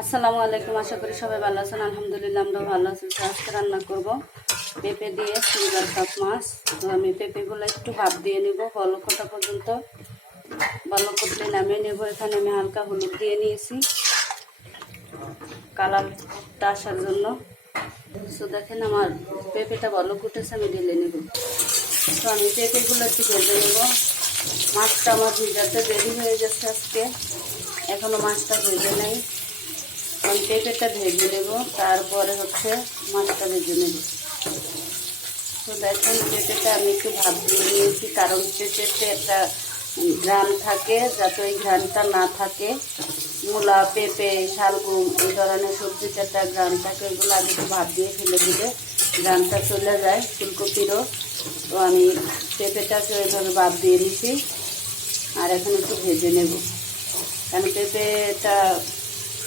আসসালামু আলাইকুম। আশা করি সবাই ভালো আছেন। আলহামদুলিল্লাহ আমরাও ভালো আছি। আজকে রান্না করব পেঁপে দিয়ে সিলভার কাপ মাছ। তো আমি পেঁপেগুলো একটু ভাপ দিয়ে নিব ভালো ফোটা পর্যন্ত। ভালো করলে নামিয়ে নেব। এখানে আমি হালকা হলুদ দিয়ে নিয়েছি কালারটা আসার জন্য। তো দেখেন আমার পেঁপেটা ভালো ফুটেছে, আমি ঢেলে নেব। তো আমি পেঁপেগুলো একটু ভেজে নেব। মাছটা আমার ভিজাতে দেরি হয়ে গেছে আজকে, এখনও মাছটা ভেজে নেই। আমি পেঁপেটা ভেজে নেব, তারপরে মাছটা ভেজে নেব। তো দেখেন পেঁপেটা আমি একটু ভাপ দিয়ে নিয়েছি, কারণ পেঁপেতে একটা ঘ্রাণ থাকে, যাতে ওই ঘ্রাণটা না থাকে। মূলা, পেঁপে, শালগম এই ধরনের সবজিতে একটা ঘ্রাণ থাকে, ওইগুলো আগে একটু ভাপ দিয়ে ফেলে দিলে ঘ্রাণটা চলে যায়। ফুলকপিরও। তো আমি পেঁপেটাকে ওইভাবে ভাপ দিয়ে নিছি, আর এখন একটু ভেজে নেব। কারণ পেঁপেটা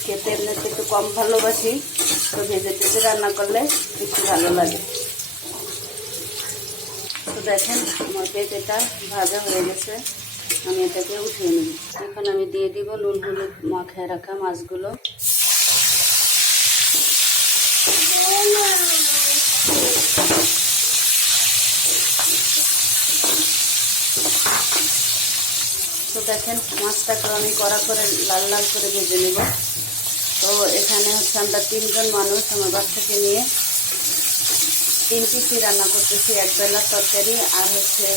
খেতে এমনিতে একটু কম ভালোবাসি, তো ভেজে টেজে রান্না করলে একটু ভালো লাগে। তো দেখেন আমার পেঁপেটা ভাজা হয়ে গেছে, আমি এটাকে উঠিয়ে নিই। এখন আমি দিয়ে দিব নুন হলুদ মাখায় রাখা মাছগুলো। তো দেখেন মাছটাকে আমি কড়া করে লাল লাল করে ভেজে নেব। তো এখানে আমরা 3 জন মানুষ, আমার বাচ্চাকে নিয়ে 3 পিসি রান্না করতেছি। এক বেলার তরকারি আর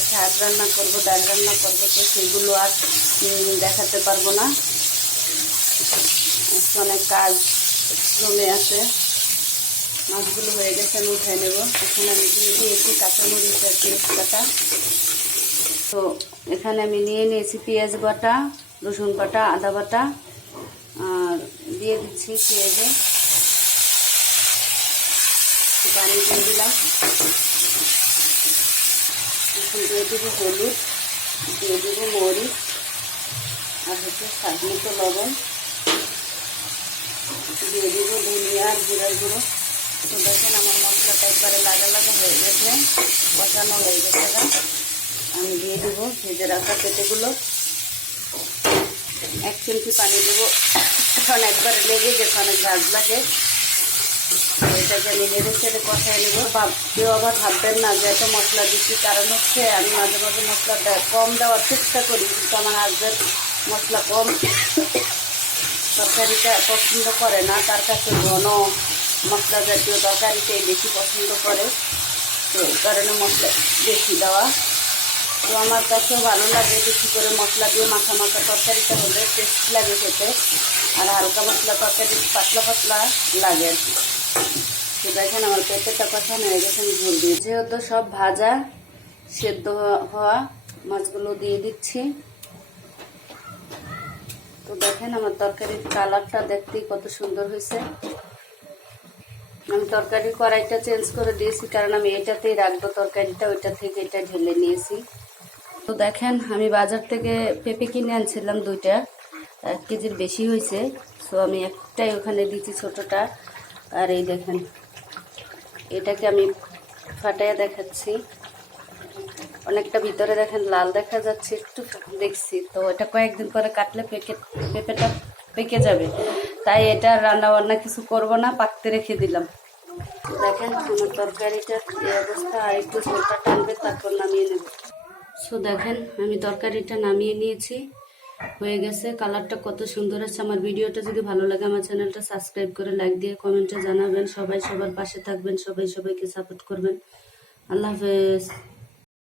শাক রান্না করব, ডাল রান্না করবো। তো সেগুলো আর দেখাতে পারবো না, অনেক কাজ জমে আছে। মাছগুলো হয়ে গেছে, আমি উঠে নেব। এখন আমি দিয়ে দিয়েছি কাঁচামরিচ আর পেঁয়াজ বাটা। তো এখানে আমি নিয়ে নিয়েছি পেঁয়াজ বাটা, রসুন বাটা, আদা বাটা, আর দিয়ে দিচ্ছি পেঁয়াজে পানি দিয়ে দিলাম। এখন দিয়ে দেবো হলুদ, দিয়ে দেবো মরিচ, আর স্বাদ মতো লবণ, দিয়ে দেবো ধনিয়া আর জিরার গুঁড়ো। তো দেখেন আমার মশলাটা একবারে লাগা লাগা হয়ে গেছে, কষানো হয়ে গেছে। আমি দিয়ে দেবো ভেজে রাখা পেঁপেগুলো। 1 চিমটি পানি দেবো, এখন একবারে লেগে গেছে, অনেক গাছ লাগে। এটাকে আমি নেড়ে ছেড়ে কষাই নেবো। কেউ আবার ভাববেন না যে এত মশলা দিচ্ছি, কারণ আমি মাঝে মাঝে মশলাটা কম দেওয়ার চেষ্টা করি, কিন্তু আমার হাজবেন্ড মশলা কম তরকারিটা পছন্দ করে না। তার কাছে ঘন মশলা জাতীয় তরকারিটাই বেশি পছন্দ করে, তো এই কারণে মশলা বেশি দেওয়া। তো আমার কাছেও ভালো লাগে বেশি করে মশলা দিয়ে মাখা মাখা তরকারিটা হলে টেস্ট লাগে খেতে, আর হালকা মশলা তরকারি পাতলা পাতলা লাগে আর কি। তো দেখেন আমার পেঁপেটা কষানো হয়ে গেছে, আমি ঝোল দিয়ে যেহেতু সব ভাজা সেদ্ধ হওয়া মাছগুলো দিয়ে দিচ্ছি। তো দেখেন আমার তরকারির কালারটা দেখতেই কত সুন্দর হয়েছে। আমি তরকারির কড়াইটা চেঞ্জ করে দিয়েছি, কারণ আমি এটাতেই রাখবো তরকারিটা, ওইটা থেকে এটা ঢেলে নিয়েছি। তো দেখেন আমি বাজার থেকে পেঁপে কিনে আনছিলাম 2টা, 1 কেজির বেশি হয়েছে। সো আমি একটাই ওখানে দিচ্ছি, ছোটোটা। আর এই দেখেন এটাকে আমি ফাটাইয়া দেখাচ্ছি। অনেকটা ভিতরে দেখেন লাল দেখা যাচ্ছে, একটু দেখছি। তো এটা কয়েকদিন পরে কাটলে পেঁপেটা পেকে যাবে, তাই এটা রান্না বান্না কিছু করব না, পাকতে রেখে দিলাম। দেখেন আমার তরকারিটা এই অবস্থা, আর একটু ঝোলটা টানবে, তারপর নামিয়ে নেব। সো দেখেন আমি তরকারিটা নামিয়ে নিয়েছি, হয়ে গেছে। কালারটা কত সুন্দর আছে। আমার ভিডিওটা যদি ভালো লাগে আমার চ্যানেলটা সাবস্ক্রাইব করে লাইক দিয়ে কমেন্টে জানাবেন। সবাই সবার পাশে থাকবেন, সবাই সবাইকে সাপোর্ট করবেন। আল্লাহ হাফেজ।